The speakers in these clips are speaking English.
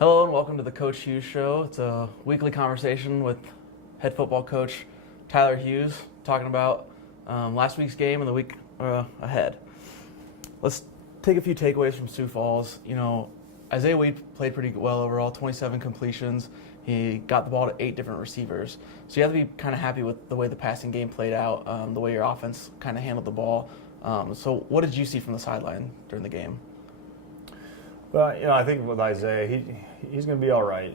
Hello and welcome to the Coach Hughes Show. It's a weekly conversation with head football coach Tyler Hughes, talking about last week's game and the week ahead. Let's take a few takeaways from Sioux Falls. Isaiah Wade played pretty well overall, 27 completions. He got the ball to 8 different receivers. So you have to be kind of happy with the way the passing game played out, the way your offense kind of handled the ball. So what did you see from the sideline during the game? Well, I think with Isaiah, he's going to be all right.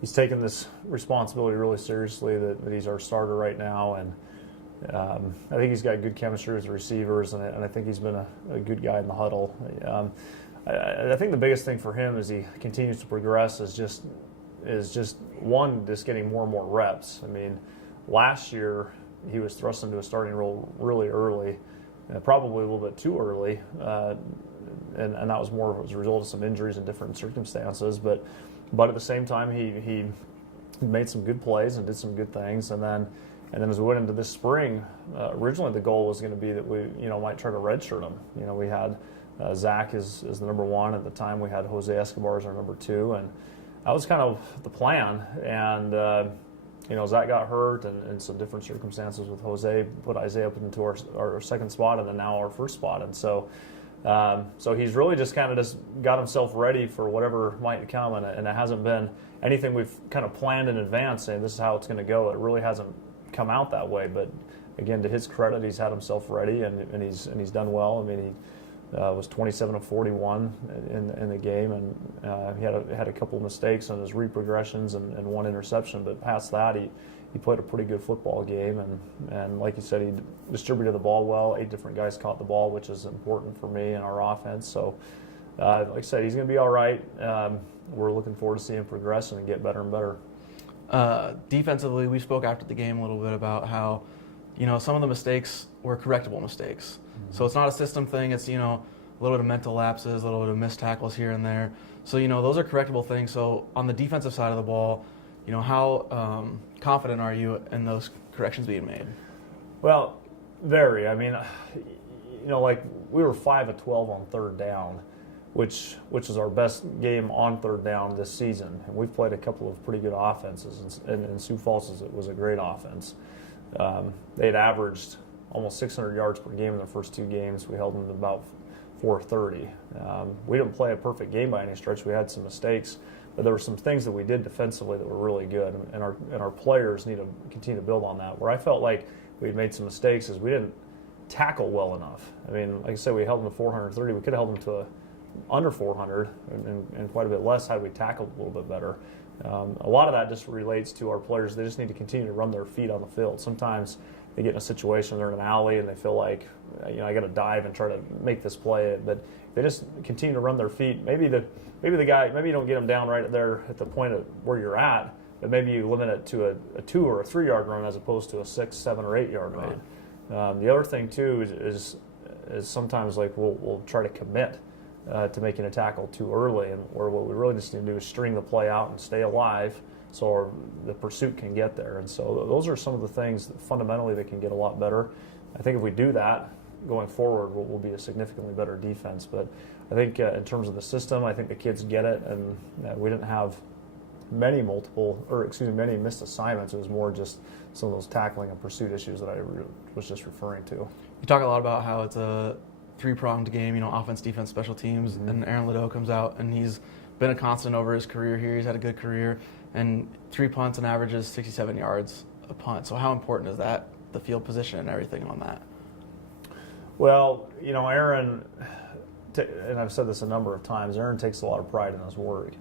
He's taken this responsibility really seriously that he's our starter right now, and I think he's got good chemistry with the receivers, and I think he's been a good guy in the huddle. I think the biggest thing for him as he continues to progress is just getting more and more reps. I mean, last year he was thrust into a starting role really early, probably a little bit too early. And that was more as a result of some injuries and different circumstances. But at the same time, he made some good plays and did some good things. And then as we went into this spring, originally the goal was going to be that we might try to redshirt him. We had Zach as the number one at the time. We had Jose Escobar as our number two, and that was kind of the plan. And Zach got hurt, and some different circumstances with Jose put Isaiah up into our second spot, and then now our first spot. And so he's really just kind of just got himself ready for whatever might come, and it hasn't been anything we've kind of planned in advance, saying this is how it's going to go. It really hasn't come out that way. But again, to his credit, he's had himself ready, and he's done well. I mean, he was 27 of 41 in the game, and he had a couple of mistakes on his read progressions and one interception. But past that, he played a pretty good football game, and like you said, he distributed the ball well. 8 different guys caught the ball, which is important for me in our offense. So, like I said, he's going to be all right. We're looking forward to seeing him progress and get better and better. Defensively, we spoke after the game a little bit about how, some of the mistakes were correctable mistakes. Mm-hmm. So it's not a system thing. It's, a little bit of mental lapses, a little bit of missed tackles here and there. So, those are correctable things. So on the defensive side of the ball, how confident are you in those corrections being made? Well, very. I mean, like we were 5 of 12 on third down, which is our best game on third down this season. And we've played a couple of pretty good offenses, and Sioux Falls was a great offense. They had averaged almost 600 yards per game in their first 2 games. We held them to about 430. We didn't play a perfect game by any stretch. We had some mistakes. But there were some things that we did defensively that were really good, and our players need to continue to build on that. Where I felt like we had made some mistakes is we didn't tackle well enough. I mean, like I said, we held them to 430. We could have held them to under 400 and quite a bit less had we tackled a little bit better. A lot of that just relates to our players. They just need to continue to run their feet on the field. Sometimes they get in a situation, they're in an alley, and they feel like, I got to dive and try to make this play. But they just continue to run their feet. Maybe the guy, maybe you don't get him down right there at the point of where you're at, but maybe you limit it to a 2 or a 3 yard run as opposed to a 6, 7, or 8 yard run. The other thing too is sometimes like we'll try to commit to making a tackle too early, and or what we really just need to do is string the play out and stay alive so the pursuit can get there. And so those are some of the things that fundamentally that can get a lot better. I think if we do that going forward, we'll be a significantly better defense. But I think in terms of the system, I think the kids get it, and we didn't have many missed assignments. It was more just some of those tackling and pursuit issues that I was just referring to. You talk a lot about how it's a 3-pronged game, offense, defense, special teams, mm-hmm. and Aaron Liddell comes out, and he's been a constant over his career here. He's had a good career, and 3 punts and averages 67 yards a punt. So how important is that, the field position and everything on that? Well, Aaron, and I've said this a number of times, Aaron takes a lot of pride in his work.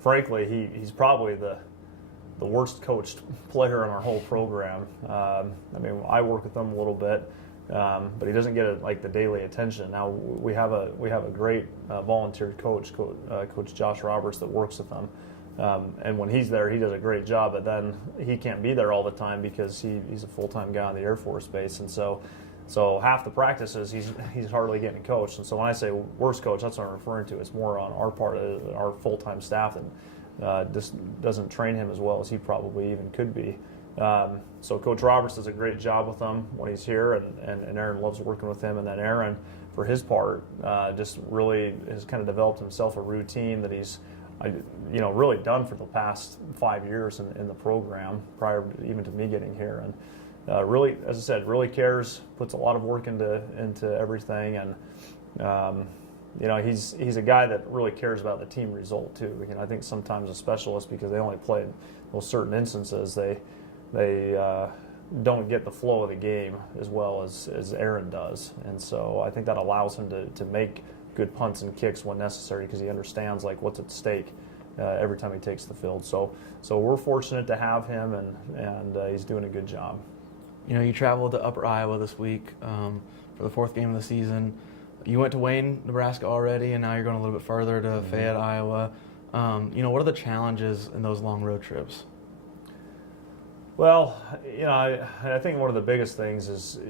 Frankly, he's probably the worst coached player in our whole program. I work with him a little bit, but he doesn't get the daily attention. Now we have a great volunteer coach, Coach Josh Roberts, that works with him. And when he's there, he does a great job. But then he can't be there all the time because he's a full-time guy on the Air Force Base, and so half the practices he's hardly getting coached. And so when I say worst coach, that's what I'm referring to. It's more on our part of our full-time staff that just doesn't train him as well as he probably even could be. So Coach Roberts does a great job with him when he's here, and Aaron loves working with him. And then Aaron, for his part, just really has kind of developed himself a routine that he's really done for the past 5 years in the program prior even to me getting here. And really, as I said, really cares, puts a lot of work into everything. And he's a guy that really cares about the team result too. I think sometimes a specialist, because they only play in those certain instances, they don't get the flow of the game as well as Aaron does. And so I think that allows him to make good punts and kicks when necessary, because he understands what's at stake every time he takes the field. So we're fortunate to have him, and he's doing a good job. You traveled to Upper Iowa this week for the 4th game of the season. You went to Wayne, Nebraska already, and now you're going a little bit further to Fayette, Iowa. What are the challenges in those long road trips? Well, I think one of the biggest things is,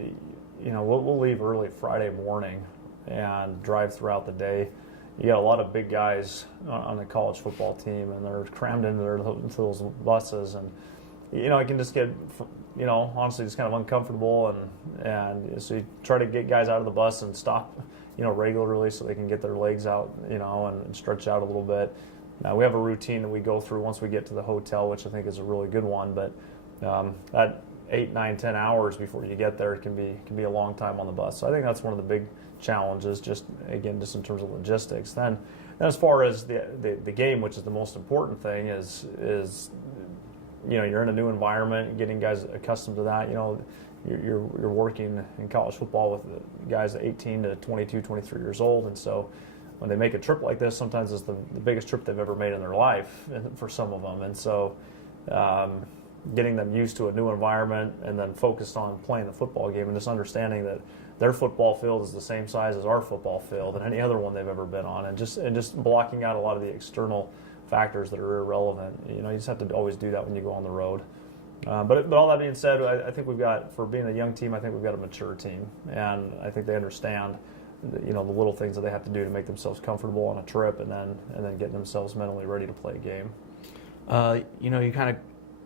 we'll leave early Friday morning and drive throughout the day. You got a lot of big guys on the college football team, and they're crammed into those buses, and it can just get, honestly, just kind of uncomfortable, and so you try to get guys out of the bus and stop, regularly, so they can get their legs out, and stretch out a little bit. Now we have a routine that we go through once we get to the hotel, which I think is a really good one, but that 8, 9, 10 hours before you get there can be a long time on the bus. So I think that's one of the big challenges, just in terms of logistics. Then as far as the game, which is the most important thing, is you're in a new environment, getting guys accustomed to that. You're working in college football with guys 18 to 22, 23 years old, and so when they make a trip like this, sometimes it's the biggest trip they've ever made in their life for some of them. And so getting them used to a new environment and then focused on playing the football game, and just understanding that their football field is the same size as our football field and any other one they've ever been on, and just blocking out a lot of the external factors that are irrelevant. You just have to always do that when you go on the road. But all that being said, I think we've got, for being a young team, I think we've got a mature team, and I think they understand the little things that they have to do to make themselves comfortable on a trip, and then get themselves mentally ready to play a game. You kind of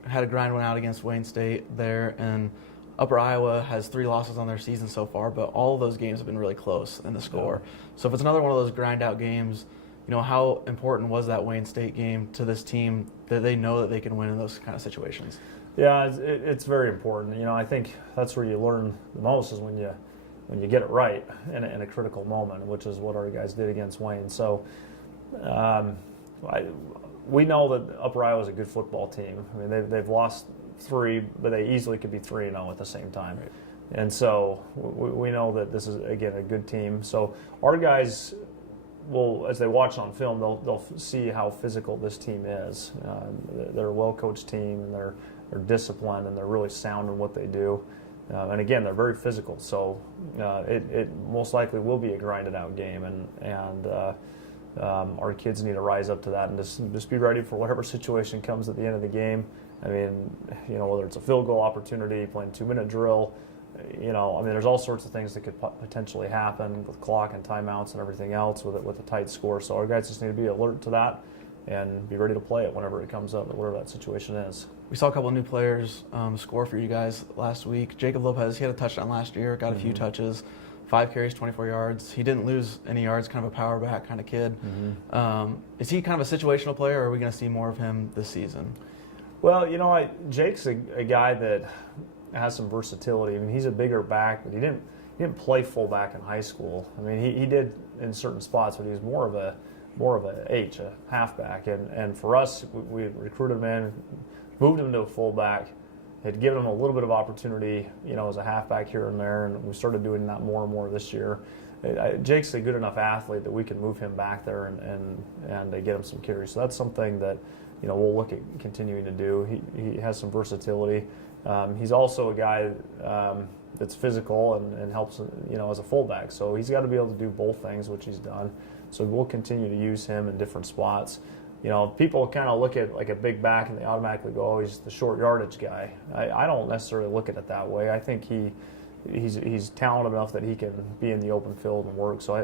had to grind one out against Wayne State there, and Upper Iowa has 3 losses on their season so far, but all of those games have been really close in the score. Yeah. So if it's another one of those grind out games, how important was that Wayne State game to this team, that they know that they can win in those kind of situations? Yeah, it's very important. I think that's where you learn the most, is when you get it right in a critical moment, which is what our guys did against Wayne. So we know that Upper Iowa is a good football team. I mean, they've lost 3, but they easily could be 3-0 at the same time. Right. And so we know that this is, again, a good team. So our guys will, as they watch on film, they'll see how physical this team is. They're a well-coached team, and they're disciplined, and they're really sound in what they do. And again, they're very physical. So it most likely will be a grinded-out game, and our kids need to rise up to that and just be ready for whatever situation comes at the end of the game. I mean, whether it's a field goal opportunity, playing 2-minute drill, there's all sorts of things that could potentially happen with clock and timeouts and everything else with a tight score. So our guys just need to be alert to that and be ready to play it whenever it comes up, whatever that situation is. We saw a couple of new players score for you guys last week. Jacob Lopez, he had a touchdown last year, got a few touches, 5 carries, 24 yards. He didn't lose any yards, kind of a power back kind of kid. Is he kind of a situational player, or are we going to see more of him this season? Well, Jake's a guy that has some versatility. I mean, he's a bigger back, but he didn't play fullback in high school. I mean, he did in certain spots, but he was more of a halfback. And for us, we recruited him in, moved him to a fullback, had given him a little bit of opportunity, as a halfback here and there, and we started doing that more and more this year. Jake's a good enough athlete that we can move him back there and get him some carries. So that's something that we'll look at continuing to do. He has some versatility. He's also a guy that's physical and helps as a fullback. So he's got to be able to do both things, which he's done. So we'll continue to use him in different spots. People kind of look at like a big back and they automatically go, oh, he's the short yardage guy. I don't necessarily look at it that way. I think he's talented enough that he can be in the open field and work. So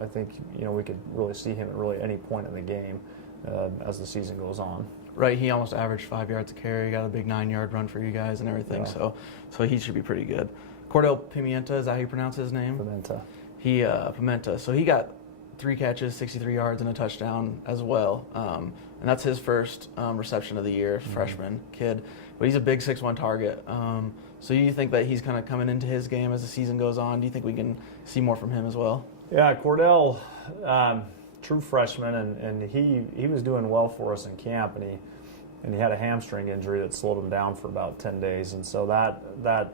I think we could really see him at really any point in the game as the season goes on. Right, he almost averaged 5 yards a carry, got a big 9-yard run for you guys and everything. Yeah. So he should be pretty good. Cordell Pimienta, is that how you pronounce his name? Pimenta. Pimenta. So he got 3 catches, 63 yards, and a touchdown as well. And that's his first reception of the year, freshman kid. But he's a big 6'1" target. So you think that he's kind of coming into his game as the season goes on? Do you think we can see more from him as well? Yeah, Cordell, true freshman, and he was doing well for us in camp, and he had a hamstring injury that slowed him down for about 10 days, and so that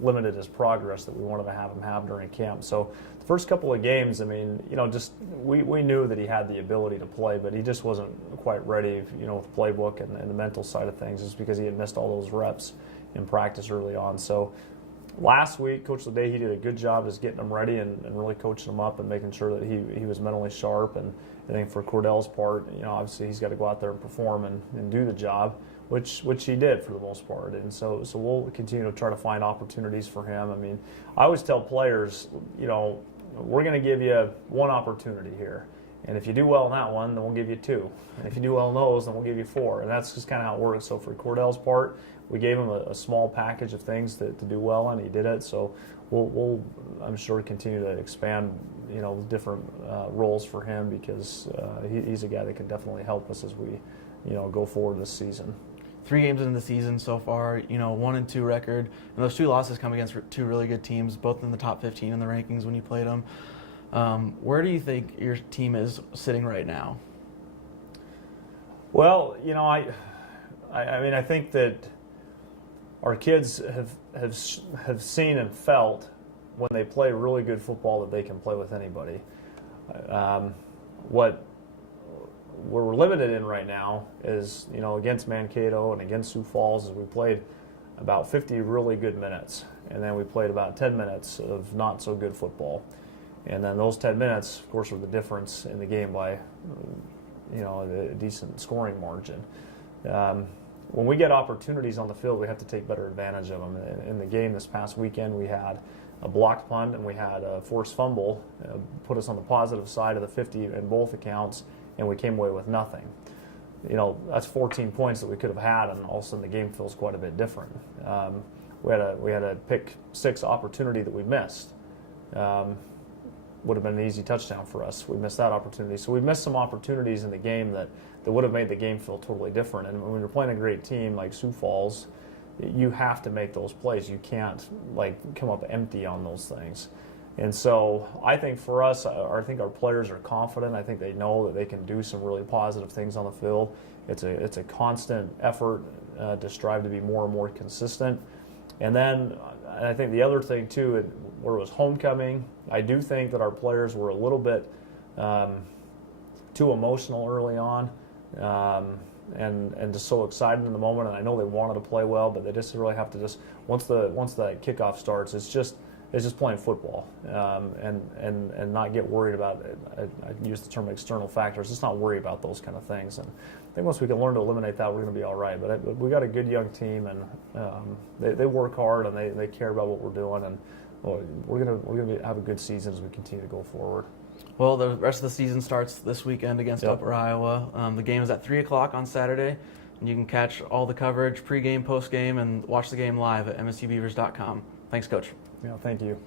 limited his progress that we wanted to have him have during camp. So the first couple of games, I mean, just we knew that he had the ability to play, but he just wasn't quite ready, with the playbook and the mental side of things, just because he had missed all those reps in practice early on. So last week, Coach Leday, he did a good job just getting him ready and really coaching him up and making sure that he was mentally sharp. And I think for Cordell's part, obviously he's got to go out there and perform and do the job, which he did for the most part. And so we'll continue to try to find opportunities for him. I mean, I always tell players, we're going to give you one opportunity here. And if you do well in that one, then we'll give you 2. And if you do well in those, then we'll give you 4. And that's just kind of how it works. So for Cordell's part, we gave him a small package of things to do well in. He did it. So we'll I'm sure, continue to expand, different roles for him, because he's a guy that can definitely help us as we, go forward this season. 3 games into the season so far, 1-2 record. And those 2 losses come against 2 really good teams, both in the top 15 in the rankings when you played them. Where do you think your team is sitting right now? Well, I think that our kids have seen and felt when they play really good football that they can play with anybody. What we're limited in right now is, against Mankato and against Sioux Falls, is we played about 50 really good minutes, and then we played about 10 minutes of not so good football. And then those 10 minutes, of course, were the difference in the game by, a decent scoring margin. When we get opportunities on the field, we have to take better advantage of them. In the game this past weekend, we had a blocked punt and we had a forced fumble, put us on the positive side of the 50 in both accounts, and we came away with nothing. That's 14 points that we could have had, and all of a sudden the game feels quite a bit different. We had a pick 6 opportunity that we missed. Would have been an easy touchdown for us. We missed that opportunity. So we missed some opportunities in the game that would have made the game feel totally different. And when you're playing a great team like Sioux Falls, you have to make those plays. You can't come up empty on those things. And so I think for us, I think our players are confident. I think they know that they can do some really positive things on the field. It's a constant effort to strive to be more and more consistent. And then I think the other thing too, where it was homecoming, I do think that our players were a little bit too emotional early on, and just so excited in the moment. And I know they wanted to play well, but they just really have to once the kickoff starts, it's just playing football, and not get worried about it. I use the term external factors. Just not worry about those kind of things. And I think once we can learn to eliminate that, we're going to be all right. But we got a good young team, and they work hard, and they care about what we're doing, and we're going to have a good season as we continue to go forward. Well, the rest of the season starts this weekend against Upper Iowa. The game is at 3 o'clock on Saturday, and you can catch all the coverage, pregame, postgame, and watch the game live at msubeavers.com. Thanks, Coach. Yeah, thank you.